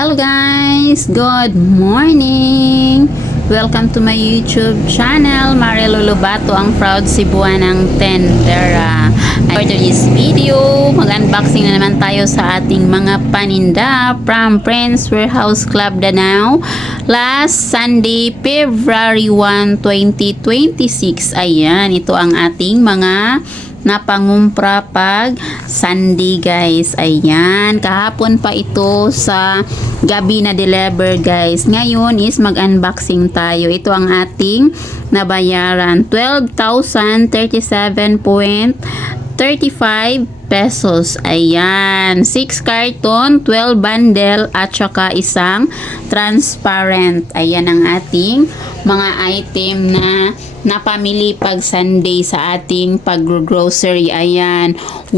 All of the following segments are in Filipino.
Hello guys! Good morning! Welcome to my YouTube channel, Marielo Lobato, ang proud Cebuanang tendera. For today's video, mag-unboxing na naman tayo sa ating mga paninda from Friends Warehouse Club Danao. Last Sunday, February 1, 2026. Ayan, ito ang ating mga napangumpra pag Sunday guys. Ayan, kahapon pa ito sa gabi na deliver guys. Ngayon is mag-unboxing tayo. Ito ang ating nabayaran, 12,037.35 pesos. Ayan, 6 carton, 12 bundle at saka isang transparent. Ayan ang ating mga item na napamili pag Sunday sa ating pag-grocery. Ayan, 1,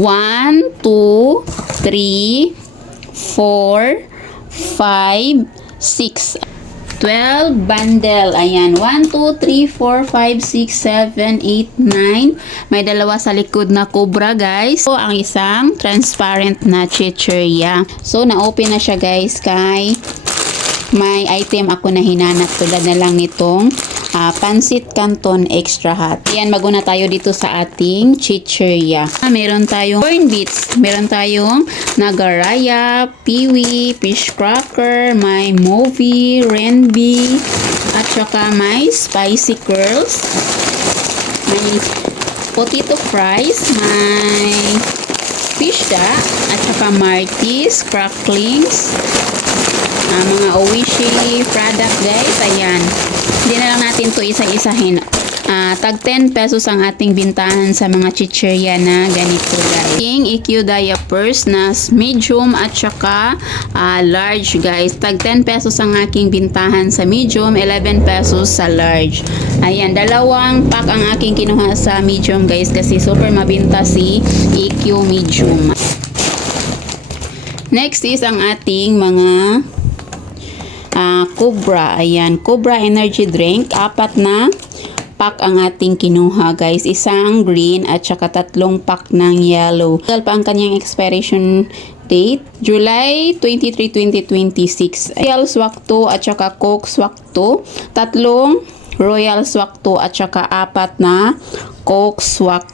2, 3, 4, 5, 6, 12 bundle. Ayan, 1, 2, 3, 4, 5, 6, 7, 8, 9. May dalawa sa likod na cobra guys. So, ang isang transparent na chichirya. So, na-open na siya guys kay may item ako na hinanap. Tulad na lang nitong Pansit Canton Extra Hot. Ayan, maguna tayo dito sa ating chichirya. Meron tayong corn beets, meron tayong nagaraya, piwi, fish cracker, may movie, renby, at saka may spicy curls, may potato fries, may fish da, at saka martis, cracklings, mga Oishi product guys. Ayan, hindi na lang natin to isa-isahin. Tag 10 pesos ang ating bintahan sa mga chichirya na ganito guys. King EQ diapers na medium at saka large guys. Tag 10 pesos ang aking bintahan sa medium, 11 pesos sa large. Ayan, dalawang pack ang aking kinuha sa medium guys kasi super mabinta si EQ medium. Next is ang ating mga Cobra. Ayan, Cobra energy drink. 4 na pack ang ating kinuha guys. Isang green at saka 3 pack ng yellow. Tagal pa ang kanyang expiration date, July 23, 2026. Royal Swakto at saka Coke Swakto. 3 Royal Swakto at saka 4 na Coke Swakto.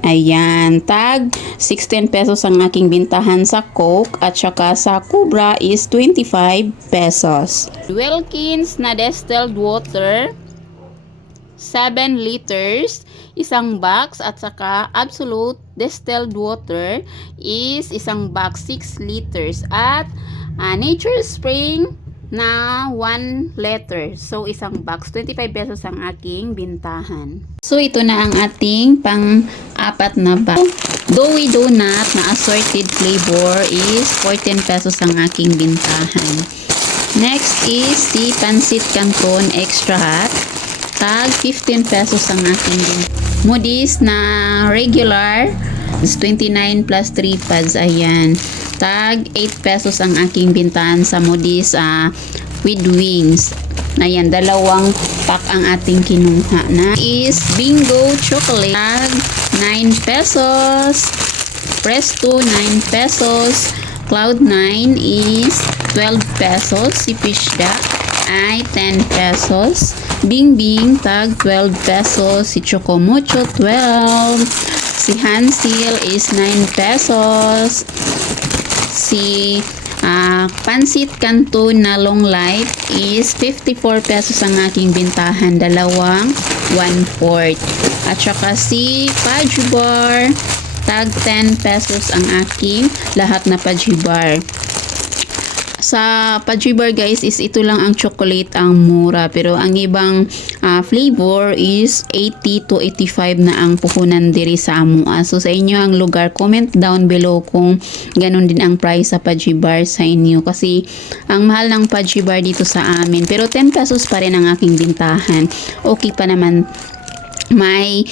Ayan, tag 16 pesos ang aking bintahan sa Coke at saka sa Cobra is 25 pesos. Wilkins na distilled water 7 liters, isang box, at saka Absolute distilled water is isang box 6 liters, at Nature Spring na 1 liter. So, isang box. 25 pesos ang aking bintahan. So, ito na ang ating pang-4 na box. Doughy donut na assorted flavor is 14 pesos ang aking bintahan. Next is si Pansit Canton Extra Hot. Tag 15 pesos ang aking bintahan. Moody's na regular is 29 plus 3 pads. Ayan. Tag 8 pesos ang aking bintahan sa Moody's with wings. Ayan, dalawang pack ang ating kinuha na is Bingo chocolate. Tag 9 pesos. Presto 9 pesos. Cloud9 is 12 pesos. Si Fishda ay 10 pesos. Bing Bing tag 12 pesos. Si Chocomucho 12. Si Hansil is 9 pesos. Si Pansit Canton na long life is 54 pesos ang aking bintahan, dalawang 1/4. At saka si Pajubar, tag 10 pesos ang aking lahat na Pajubar. Sa Pajubar guys is ito lang ang chocolate ang mura, pero ang ibang flavor is 80 to 85 na ang puhunan diri sa amua. So sa inyo ang lugar, comment down below kung ganun din ang price sa Pajubar sa inyo, kasi ang mahal ng Pajubar dito sa amin, pero 10 pesos pa rin ang aking bintahan. Okay pa naman. May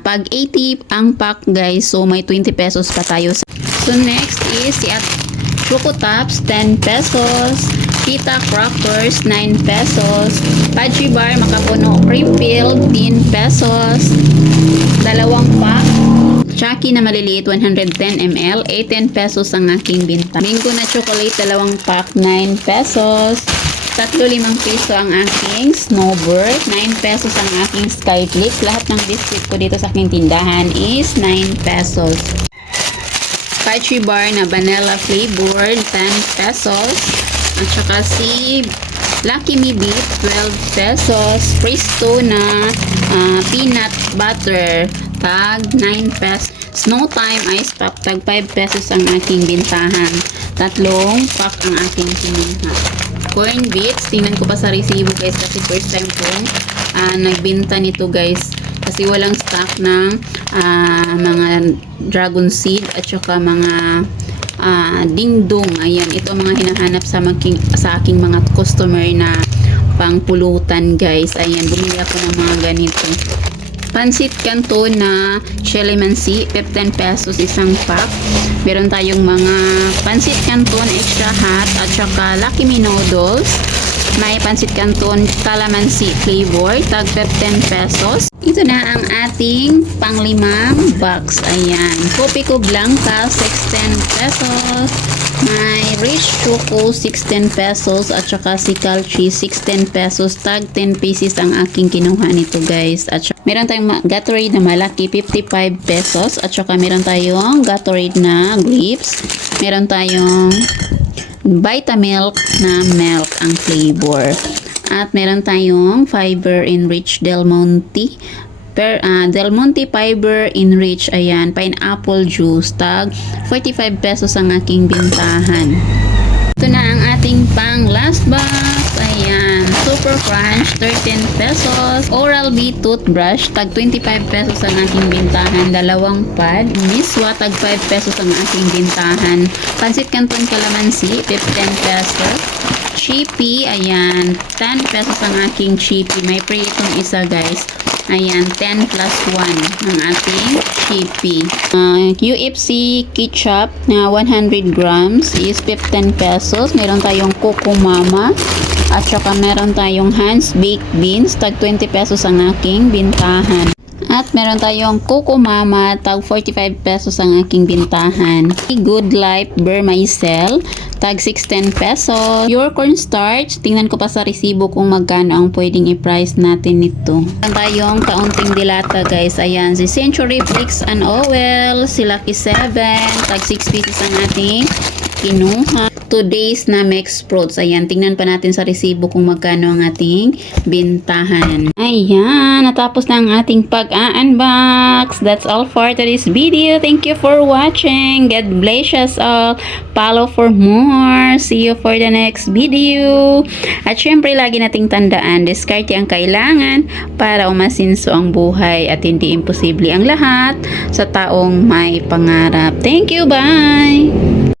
pag 80 ang pack guys, so may 20 pesos pa tayo. So next is si Choco Tops 10 pesos, Kita Crackers 9 pesos, Pajubar Makapuno Cream Filled 10 pesos, dalawang pack. Chucky na maliliit 110 ml, 18 pesos ang aking binta. Bingo na chocolate, 2 pack, 9 pesos. 3-5 piso ang aking Snowbird, 9 pesos ang aking Skyflix. Lahat ng biscuit ko dito sa aking tindahan is 9 pesos. Country bar na vanilla flavored, 10 pesos. At saka si Lucky Me Beef, 12 pesos. Presto na peanut butter, tag 9 pesos. Snow Time Ice Pack, tag 5 pesos ang aking bintahan. 3 pack ang aking kinuha. Corn Bits, tingnan ko pa sa resibo guys kasi first time kong nagbenta nito guys. Kasi walang stock ng mga dragon seed at saka mga dingdong. Ayan, ito ang mga hinahanap sa aking mga customer na pangpulutan guys. Ayan, bumili ako ng mga ganito. Pansit Canton na Chelemansi, 15 pesos isang pack. Meron tayong mga Pansit Canton extra hot at saka Lucky Me noodles. May Pansit Canton Calamansi flavor, tag 15 pesos. Ito na ang ating panglimang box. Ayan. Kopi ko Blanca, 16 pesos. May Rich Choco, 16 pesos. At saka si Calci, 16 pesos. Tag 10 pieces ang aking kinuha nito guys. At saka, meron tayong Gatorade na malaki, 55 pesos. At saka meron tayong Gatorade na grapes. Meron tayong Vitamilk na milk ang flavor. At meron tayong Fiber Enriched Del Monte. Del Monte Fiber Enriched, ayan, pineapple juice, tag 45 pesos ang aking bintahan. Ito na ang ating pang last box. Ayan, Super Crunch, 13 pesos. Oral-B toothbrush, tag 25 pesos ang aking bintahan. 2 pad. Miswa, tag 5 pesos ang aking bintahan. Pansit Canton Calamansi, 15 pesos. Chippy, ayan, 10 pesos ang aking chippy. May free itong isa guys. Ayan, 10 plus 1 ang ating chippy. UFC ketchup na 100 grams is 15 pesos. Meron tayong Coco Mama. At saka meron tayong Hans Baked Beans. Tag 20 pesos ang aking bintahan. At meron tayong Coco Mama, tag 45 pesos ang aking bintahan. Good Life Vermicell, tag 16 pesos. Pure cornstarch, tingnan ko pa sa resibo kung magkano ang pwedeng i-price natin nito. Meron tayong kaunting dilata guys. Ayan, si Century Flakes and Oil, si Lucky 7, tag 6 pieces ang ating kinuha. Today's na mixed fruits. Ayan, tingnan pa natin sa resibo kung magkano ang ating bintahan. Ayan, natapos na ang ating pag-unbox. That's all for today's video. Thank you for watching. God bless us all. Follow for more. See you for the next video. At syempre, lagi nating tandaan, diskarte ang kailangan para umasinso ang buhay at hindi imposible ang lahat sa taong may pangarap. Thank you. Bye!